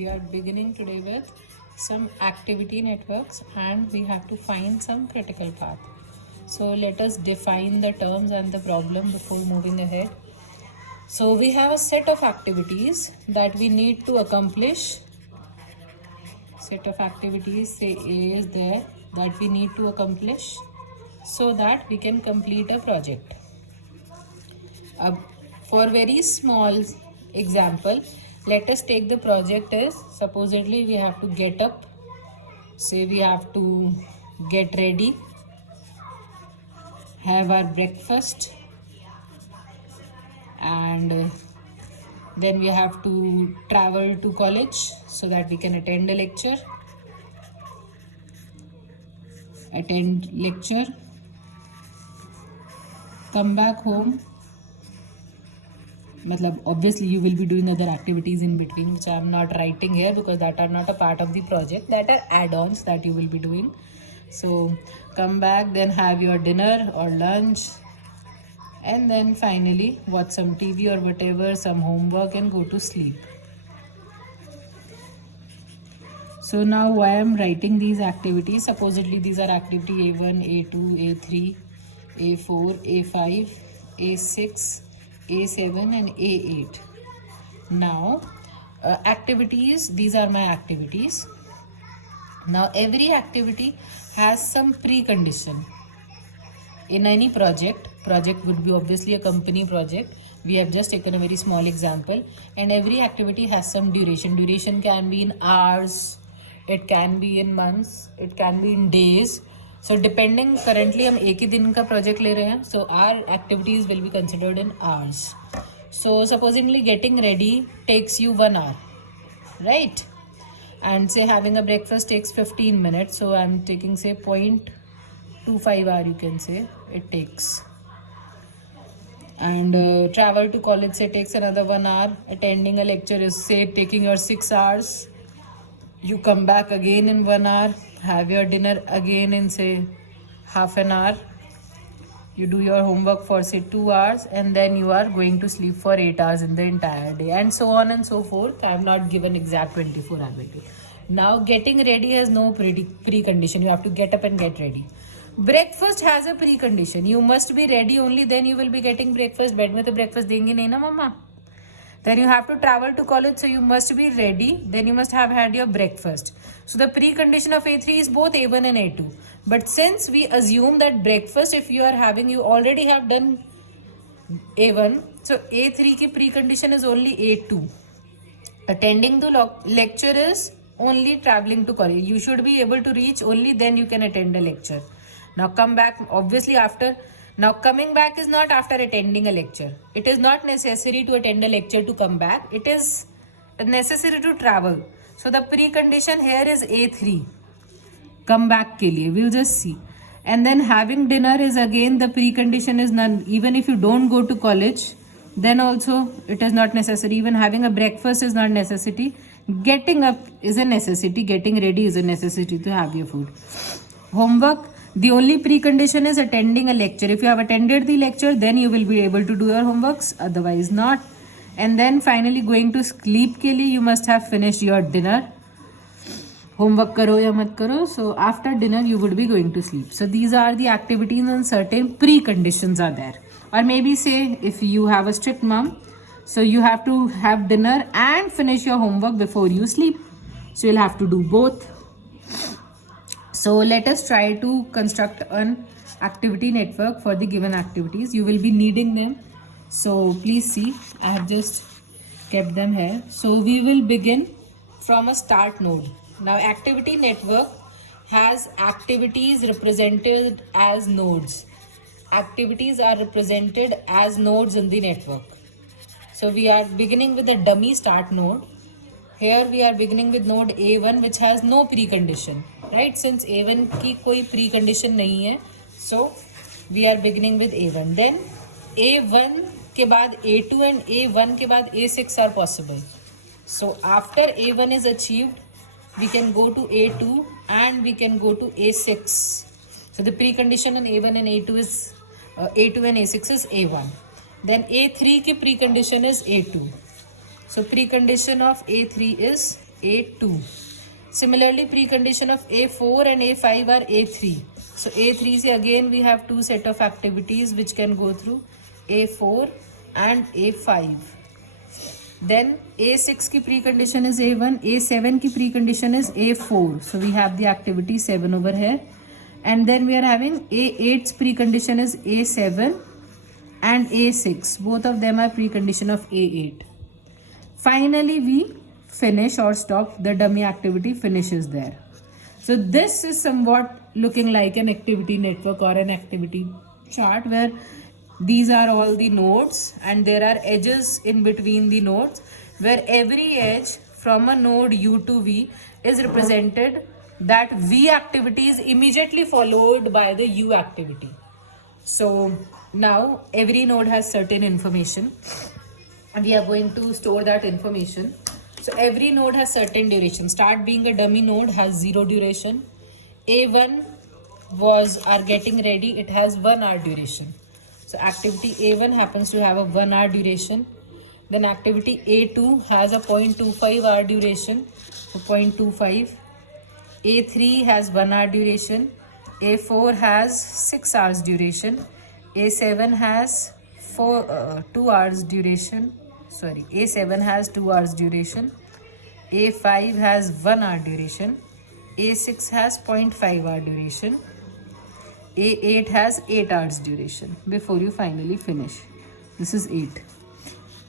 we are beginning today with some activity networks and we have to find some critical path. So let us define the terms and the problem before moving ahead. So we have a set of activities that we need to accomplish. Set of activities, say A is there, that we need to accomplish so that we can complete a project. For very small example, let us take the project as supposedly we have to get up, say we have to get ready, have our breakfast, and then we have to travel to college so that we can attend lecture, come back home. Obviously you will be doing other activities in between which I am not writing here because that are not a part of the project, that are add-ons that you will be doing. So come back, then have your dinner or lunch, and then finally watch some TV or whatever, some homework, and go to sleep. So now why I am writing these activities, supposedly these are activity A1, A2, A3, A4, A5, A6, A7 and A8. Now activities, these are my activities. Now every activity has some precondition. In any project would be obviously a company project. We have just taken a very small example, and every activity has some duration. Duration can be in hours, it can be in months, it can be in days. So depending, currently हम एक ही दिन का project ले रहे हैं, so our activities will be considered in hours. So supposedly getting ready takes you 1 hour, right? And say having a breakfast takes 15 minutes, so I'm taking say 0.25 hour, you can say it takes. And travel to college say takes another 1 hour. Attending a lecture is say taking your 6 hours. You come back again in 1 hour, have your dinner again in say half an hour. You do your homework for say 2 hours, and then you are going to sleep for 8 hours in the entire day, and so on and so forth. I have not given exact 24-hour day. Now getting ready has no precondition. You have to get up and get ready. Breakfast has a precondition. You must be ready, only then you will be getting breakfast. Bed mein to breakfast देंगे नहीं ना mama. Then you have to travel to college, so you must be ready. Then you must have had your breakfast. So the precondition of A3 is both A1 and A2. But since we assume that breakfast, if you are having, you already have done A1. So A3 ki precondition is only A2. Attending the lecture is only traveling to college. You should be able to reach, only then you can attend a lecture. Now come back, obviously after. Now coming back is not after attending a lecture. It is not necessary to attend a lecture to come back. It is necessary to travel. So the precondition here is A3. Come back ke liye. We'll just see. And then having dinner is again, the precondition is none. Even if you don't go to college, then also it is not necessary. Even having a breakfast is not necessity. Getting up is a necessity. Getting ready is a necessity to have your food. Homework, the only precondition is attending a lecture. If you have attended the lecture, then you will be able to do your homeworks, otherwise not. And then finally going to sleep ke liye, you must have finished your dinner. Homework karo ya mat karo. So after dinner, you would be going to sleep. So these are the activities, and certain preconditions are there. Or maybe say if you have a strict mom, so you have to have dinner and finish your homework before you sleep. So you'll have to do both. So let us try to construct an activity network for the given activities. You will be needing them. So please see, I have just kept them here. So we will begin from a start node. Now activity network has activities represented as nodes. Activities are represented as nodes in the network. So we are beginning with a dummy start node. Here we are beginning with node A1, which has no precondition, right? Since A1 की कोई precondition नहीं है, so we are beginning with A1. Then A1 के बाद A2 and A1 के बाद A6 are possible. So after A1 is achieved, we can go to A2 and we can go to A6. So the precondition in A1 and A2 is A2 and A6 is A1. Then A3 की precondition is A2. So precondition of A3 is A2. Similarly, precondition of A4 and A5 are A3. So A3 से again we have two set of activities which can go through A4 and A5. Then A6 की precondition is A1, A7 की precondition is A4. So we have the activity 7 over here. And then we are having A8's precondition is A7 and A6. Both of them are precondition of A8. Finally, we finish or stop. The dummy activity finishes there. So this is somewhat looking like an activity network or an activity chart where these are all the nodes and there are edges in between the nodes, where every edge from a node U to V is represented, that V activity is immediately followed by the U activity. So now every node has certain information and we are going to store that information. So every node has certain duration. Start being a dummy node has 0 duration. A1 are getting ready, it has 1 hour duration. So activity A1 happens to have a 1 hour duration. Then activity A2 has a 0.25 hour duration, so 0.25. A3 has 1 hour duration. A4 has 6 hours duration. A7 has 2 hours duration. Sorry, A7 has 2 hours duration. A5 has 1 hour duration. A6 has 0.5 hour duration. A8 has 8 hours duration before you finally finish. This is 8.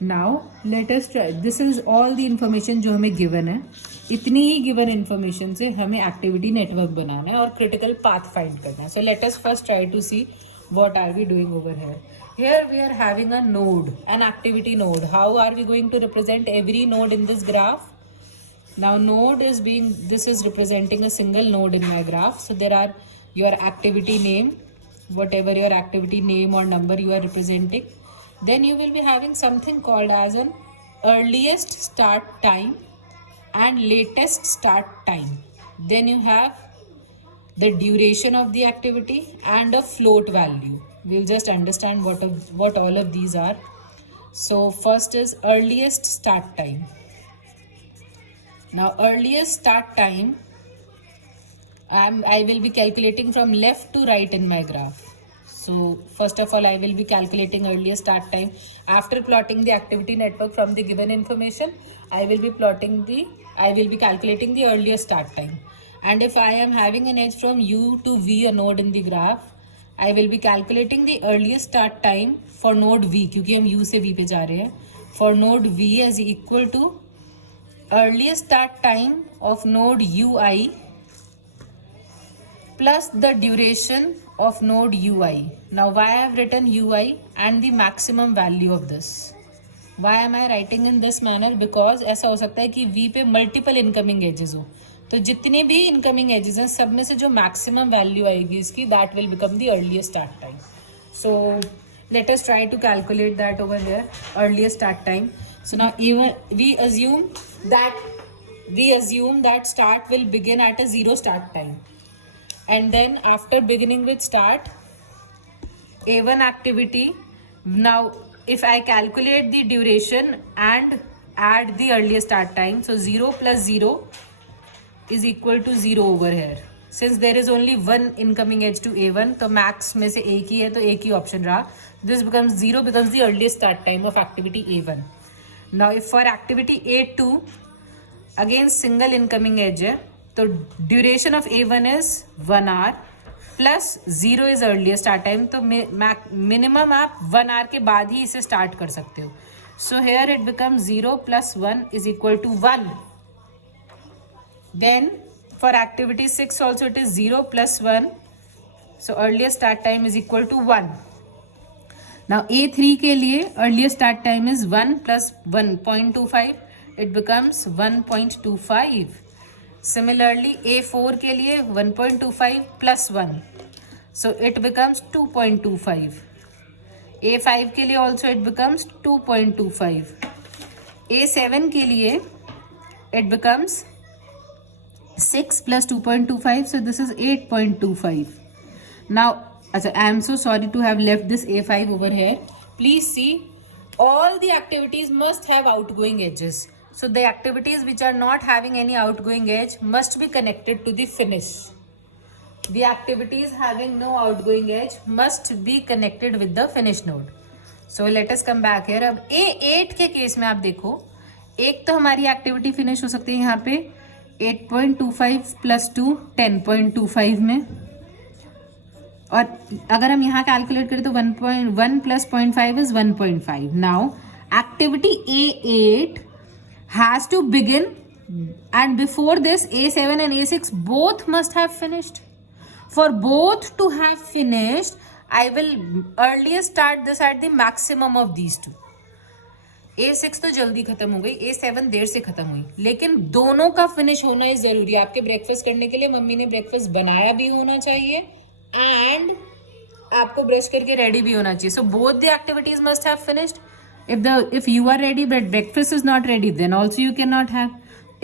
Now let us try. This is all the information जो हमें given है. इतनी ही given information से हमें activity network बनाना है और critical path find करना है. So let us first try to see what are we doing over here. Here we are having a node, an activity node. How are we going to represent every node in this graph? Now this is representing a single node in my graph. So there are your activity name, whatever your activity name or number you are representing. Then you will be having something called as an earliest start time and latest start time. Then you have the duration of the activity and a float value. We'll just understand what all of these are. So first is earliest start time. Now earliest start time, I will be calculating from left to right in my graph. So first of all, I will be calculating earliest start time. After plotting the activity network from the given information, I will be calculating the earliest start time. And if I am having an edge from U to V, a node in the graph, I will be calculating the earliest start time for node V, क्योंकि हम U से V पे जा रहे हैं. For node V is equal to earliest start time of node UI plus the duration of node UI. Now why I have written UI and the maximum value of this? Why am I writing in this manner? Because ऐसा हो सकता है कि V पे multiple incoming edges हो, तो जितने भी incoming edges हैं सब में से जो maximum value आएगी इसकी, that will become the earliest start time. So let us try to calculate that over here, earliest start time. So now even we assume that start will begin at a 0 start time. And then after beginning with start, A1 activity, now if I calculate the duration and add the earliest start time, so 0 plus 0 is equal to 0 over here. Since there is only one incoming edge to A1, तो max में से एक ही है, तो एक ही option रहा. This becomes 0, becomes the earliest start time of activity A1. Now if for activity A2, again single incoming edge है, तो duration of A1 is 1 hour plus 0 is earliest start time, तो मिनिमम आप 1 hour के बाद ही इसे start कर सकते हो. So here it become 0 plus 1 is equal to 1. Then for activity 6 also it is 0 plus 1, so earliest start time is equal to 1. Now A3 के लिए earliest start time is 1 plus 1.25, it becomes 1.25. Similarly, A4 के लिए 1.25 plus 1, so it becomes 2.25. A5 के लिए also it becomes 2.25. A7 के लिए it becomes 6 plus 2.25, so this is 8.25. Now, I am so sorry to have left this A5 over here. Please see, all the activities must have outgoing edges. So the activities which are not having any outgoing edge must be connected to the finish. The activities having no outgoing edge must be connected with the finish node. So let us come back here. अब A8 के case में आप देखो, एक तो हमारी activity finish हो सकती है यहाँ पे 8.25 प्लस 2 10.25 में, और अगर हम यहाँ कैलकुलेट करें तो 1.1 plus 0.5 is 1.5. Now activity A8 has to begin, and before this A7 and A6 both must have finished. For both to have finished, I will earlier start this at the maximum of these two. A6 तो जल्दी खत्म हो गई, A7 देर से खत्म हुई, लेकिन दोनों का फिनिश होना ही जरूरी है. आपके ब्रेकफास्ट करने के लिए मम्मी ने ब्रेकफास्ट बनाया भी होना चाहिए एंड आपको ब्रश करके रेडी भी होना चाहिए. So both the activities must have finished. If you are ready but breakfast is not ready, then also you cannot have.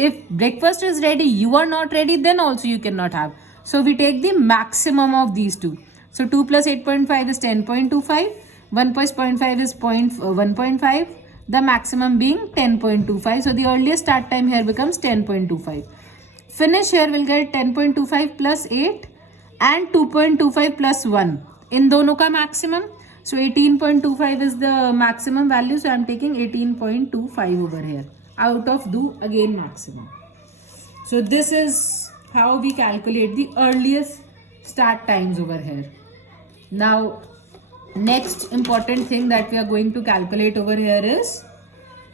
If breakfast is ready, you are not ready, then also you cannot have. So we take the maximum of these two. So 2 plus 8.5 is 10.25. 1 plus 0.5 is 1.5. The maximum being 10.25. So the earliest start time here becomes 10.25. Finish here will get 10.25 plus 8 and 2.25 plus 1. In दोनों का maximum. So 18.25 is the maximum value. So I am taking 18.25 over here out of the again maximum. So this is how we calculate the earliest start times over here. Now next important thing that we are going to calculate over here is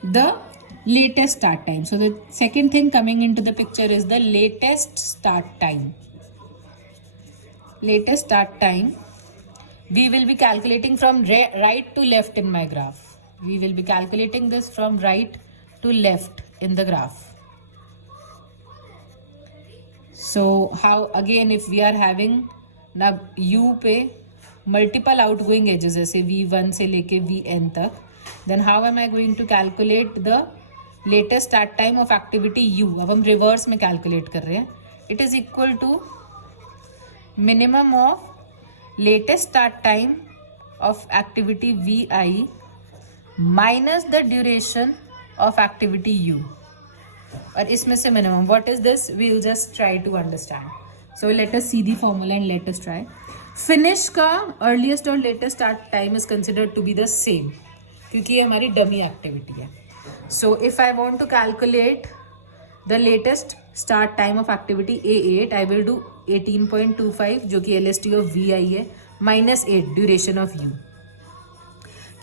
the latest start time. So the second thing coming into the picture is the latest start time. Latest start time. We will be calculating from right to left in my graph. We will be calculating this from right to left in the graph. So how again, if we are having now U पे multiple outgoing edges जैसे V1 से लेके Vn तक, then how am I going to calculate the latest start time of activity U? अब हम reverse में calculate कर रहे हैं. It is equal to minimum of latest start time of activity Vi minus the duration of activity U. और इसमें से minimum, what is this? We will just try to understand. So let us see the formula and let us try. Finish का earliest और latest start time is considered to be the same क्योंकि ये हमारी dummy activity है. So if I want to calculate the latest start time of activity A8, I will do 18.25 जो कि LST of Vi है minus 8 duration of U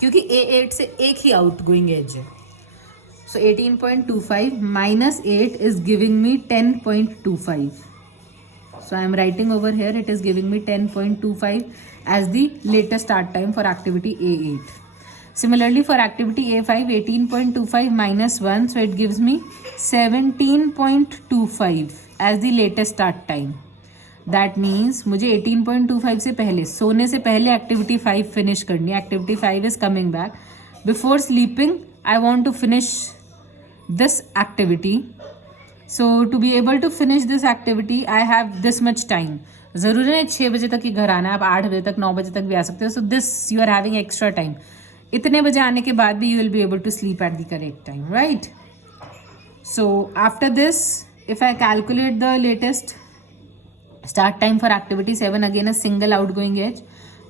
क्योंकि A8 से एक ही outgoing edge है. So 18.25 minus 8 is giving me 10.25. So I am writing over here, it is giving me 10.25 as the latest start time for activity A8. Similarly for activity A5, 18.25 minus 1, so it gives me 17.25 as the latest start time. That means मुझे 18.25 से पहले, सोने से पहले activity 5 finish करनी है. Activity 5 is coming back. Before sleeping, I want to finish this activity. So to be able to finish this activity, I have this much time. ज़रूरी नहीं 6 बजे तक ही घर आना है, आप 8 बजे तक 9 बजे तक भी आ सकते हो. So this you are having extra time. इतने बजे आने के बाद भी you will be able to sleep at the correct time, right? So after this, if I calculate the latest start time for activity 7, again a single outgoing edge,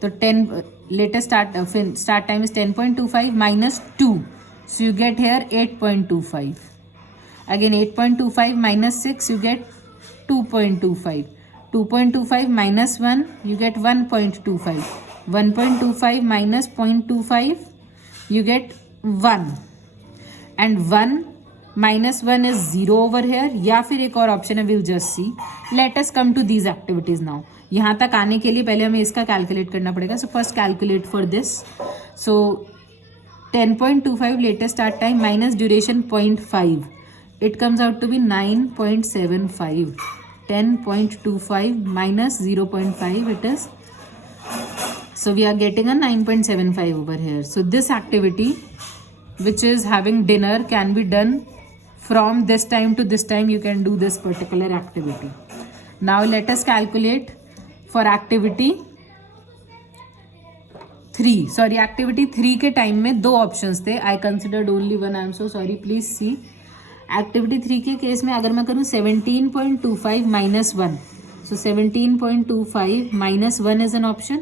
so 10 latest start time is 10.25 minus 2, so you get here 8.25. Again 8.25 minus 6, you get 2.25. 2.25 minus 1, you get 1.25. 1.25 minus 0.25, you get 1. And 1 minus 1 is 0 over here. या फिर एक और option है, we'll just see. Let us come to these activities now. यहाँ तक आने के लिए पहले हमें इसका कैलकुलेट करना पड़ेगा. So first calculate for this. So 10.25 latest start time minus duration 0.5. It comes out to be 9.75. 10.25 minus 0.5, it is. So we are getting a 9.75 over here. So this activity, which is having dinner, can be done from this time to this time. You can do this particular activity. Now let us calculate for activity 3. Sorry, activity 3 के time में 2 options थे. I considered only one. I am so sorry. Please see. Activity 3 के case में अगर मैं करूँ 17.25 minus 1, so 17.25 minus 1 is an option.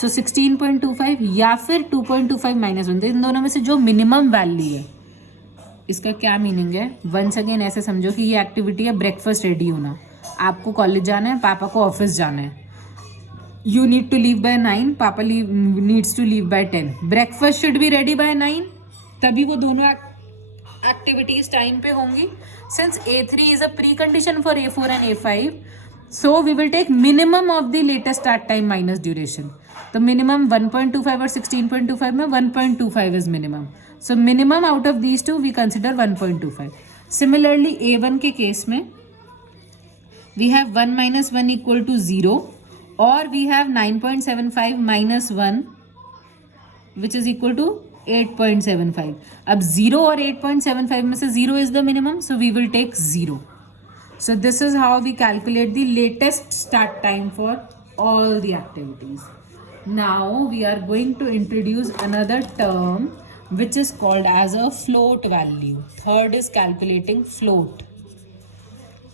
So 16.25 या फिर 2.25 माइनस 1, इन दोनों में से जो मिनिमम वैल्यू है. इसका क्या मीनिंग है? वंस अगेन ऐसे समझो कि ये एक्टिविटी है ब्रेकफास्ट रेडी होना. आपको कॉलेज जाना है, पापा को ऑफिस जाना है. You need to leave by 9, पापा needs to leave by 10. Breakfast should be ready by 9, तभी वो दोनों एक्टिविटीज टाइम पे होंगी. Since A3 is a pre condition for A4 and A5, so we will take minimum of the latest start time minus duration. तो minimum 1.25 और 16.25 में 1.25 is minimum. So minimum out of these two we consider 1.25. Similarly A1 के case में we have 1 minus 1 equal to 0, or we have 9.75 minus 1 which is equal to 8.75. अब 0 और 8.75 में से 0 is the minimum, so we will take 0. So this is how we calculate the latest start time for all the activities. Now we are going to introduce another term which is called as a float value. Third is calculating float.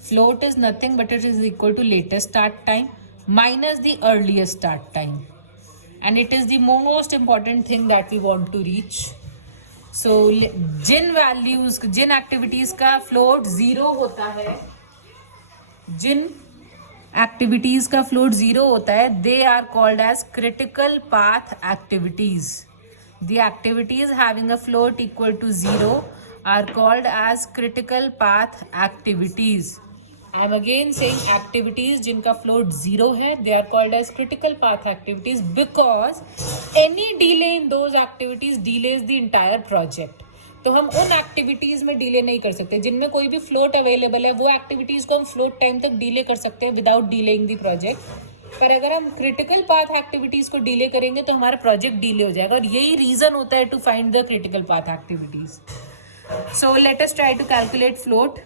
Float is nothing but it is equal to latest start time minus the earliest start time, and it is the most important thing that we want to reach. So Jin values, Jin activities का float 0 होता है, जिन activities का float 0 होता है, they are called as critical path activities. The activities having a float equal to 0 are called as critical path activities. I am again saying activities जिनका float 0 है, they are called as critical path activities because any delay in those activities delays the entire project. तो हम उन activities में delay नहीं कर सकते जिनमें कोई भी फ्लोट अवेलेबल है. वो एक्टिविटीज़ को हम फ्लोट टाइम तक डिले कर सकते हैं विदाउट डिलेइंग द प्रोजेक्ट. पर अगर हम क्रिटिकल पाथ एक्टिविटीज़ को डिले करेंगे तो हमारा प्रोजेक्ट डिले हो जाएगा, और यही रीज़न होता है to find the critical path activities. So let us try to calculate float.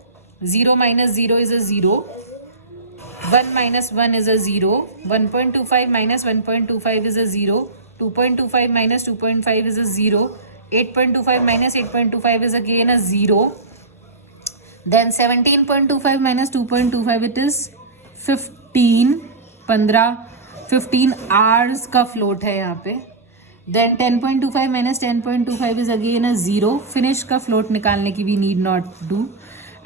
0 minus 0 is a 0. 1 minus 1 is a 0. 1.25 minus 1.25 is a 0. 2.25 minus 2.5 is a 0. 8.25 minus 8.25 is again a 0. Then 17.25 minus 2.25 it is 15. 15 hours का float है यहाँ पे. Then 10.25 minus 10.25 is again a 0. Finish का float निकालने की we need not do.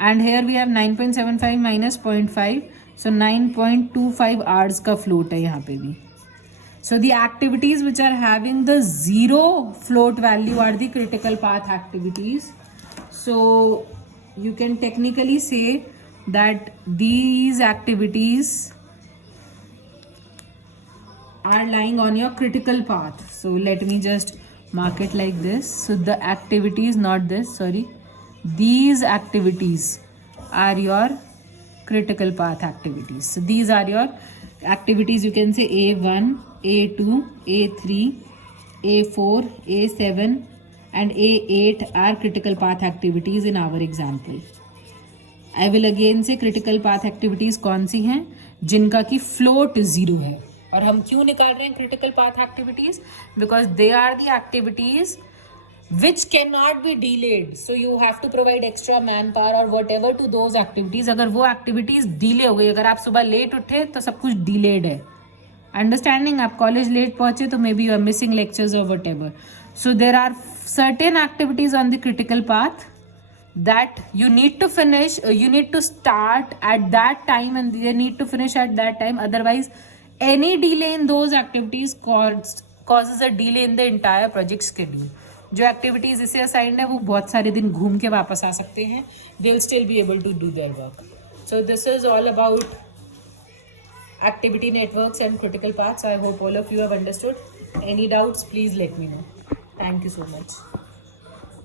And here we have 9.75 minus 0.5, so 9.25 hours का float है यहाँ पे भी. So the activities which are having the 0 float value are the critical path activities. So you can technically say that these activities are lying on your critical path. So let me just mark it like this. So the activities, not this, sorry. These activities are your critical path activities. So these are your activities. You can say A1, A2, A3, A4, A7 and A8 are critical path activities in our example. I will again say critical path activities कौन सी हैं जिनका की float 0 है. और हम क्यों निकाल रहे हैं critical path activities? Because they are the activities which cannot be delayed, so you have to provide extra manpower or whatever to those activities. अगर वो activities delay हो गई, अगर आप सुबह लेट उठे तो सब कुछ delayed है. Understanding? आप कॉलेज लेट पहुंचे तो maybe you are missing lectures or whatever. So there are certain activities on the critical path that you need to finish, you need to start at that time and they need to finish at that time. Otherwise any delay in those activities causes a delay in the entire project schedule. जो activities इसे assigned है वो बहुत सारे दिन घूम के वापस आ सकते हैं. They will still be able to do their work. So this is all about activity networks and critical paths. I hope all of you have understood. Any doubts, please let me know. Thank you so much.